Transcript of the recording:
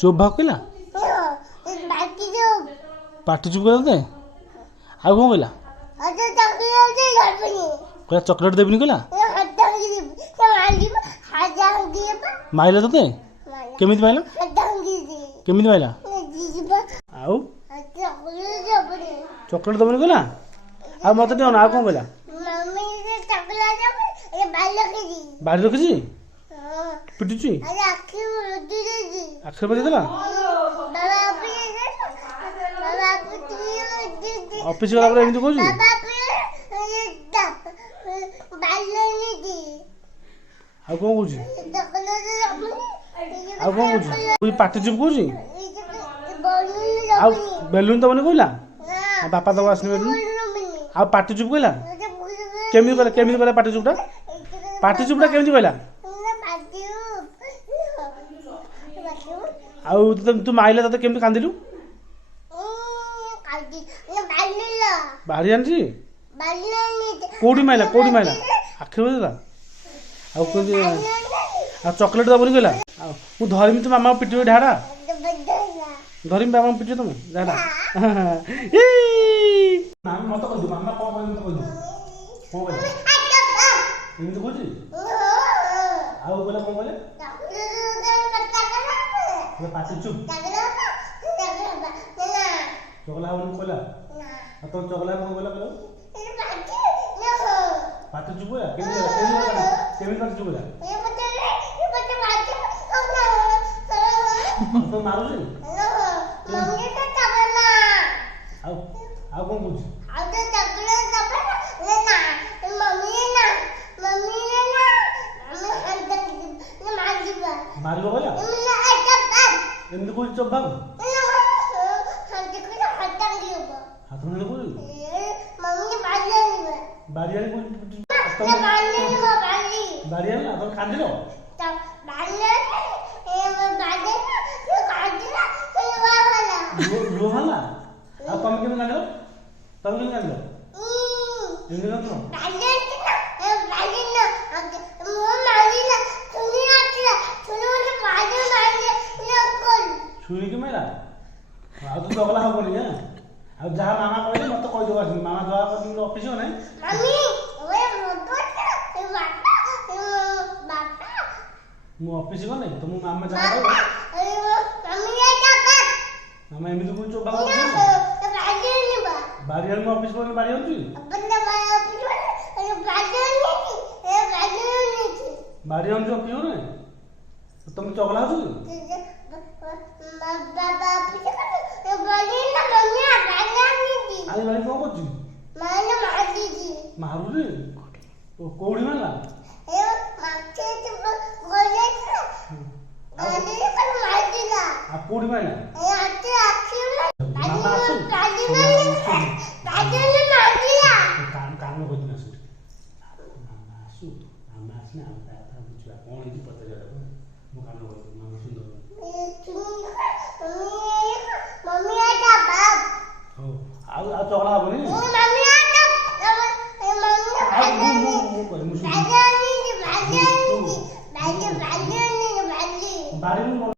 चुप भाग कहला पार्टी चुप कहला ते आउ कौन कहला कहला चॉकलेट देबनी कहला माइला तते केमिति माइला केमिति माइला आउ चॉकलेट देबनी कहला आ मत दियो ना कौन कहला बाहर रखी पिटुची आखिर बजे देला ऑफिस गला पर एमिति कहू आ कौन कहू आ कौन कहू पार्टी चुप कहू आ बेलून दबनी कहला बापा दब आसनी बेलून आ पार्टी चुप कहला केमिति कहला पार्टी चुपटा केमिति कहला आउ तू माइला तते केमिति कांदिलु बाहरी आनछि कोडी माइला आखिर बजेला आउ कोदी आ चॉकलेट दबनी कहला मु धरिमी तो मामा पिटिबे ढाडा धरिमी बाबा पिटिबे तुम ढाडा ए मामा मत कहि दो मामा कोन कहि दो कोन कहि एमिति कहछि आउ बोला कोन कहले ये पार्टी चुप चोगला बोल कोला तो चोगला को बोला बोलो पार्टी चुप है केमिति पार्टी चुप है तो मारू जी मम्मी तो चबला आउ कोन पूछ आउ तो चबला लेना मम्मी ना मम्मी मार दिबा मारलो बोला एमती कोई चोप भाग हाथ में कोई मम्मी बारियाली कोई बारियाली ना तो कांदिलो रोहाला आ तुम के कांदिलो एमती कांदिलो छुरी के मेरा आ तू चगला हो बोली हां आ जहां मामा कहले मत कहि देबा मामा दवा कर ऑफिस हो नहीं मम्मी ओए रोटो बापा मु ऑफिस को नहीं तो मु मामा जा रहा मम्मी ये क्या कर मामा एमिति कोन चोबा कर बारियाल में ऑफिस को बारी होती अपन ऑफिस बारियाल जो क्यों रे तुम चगला हो आई भाई कौन करछि माने मार दीजी मारू रे ओ कोडी मारला ए मारते तो गोले माने पर मार दिला आ कोडी मारला ए आते आखी मामा आसु गाड़ी ने मार दिया काम में कोई नहीं मामा आसु मामा आसने आता बुझा कौन इति पता जा मु काम में मामा सुंदर मम्मी आजा बाप हो आ चगला बनी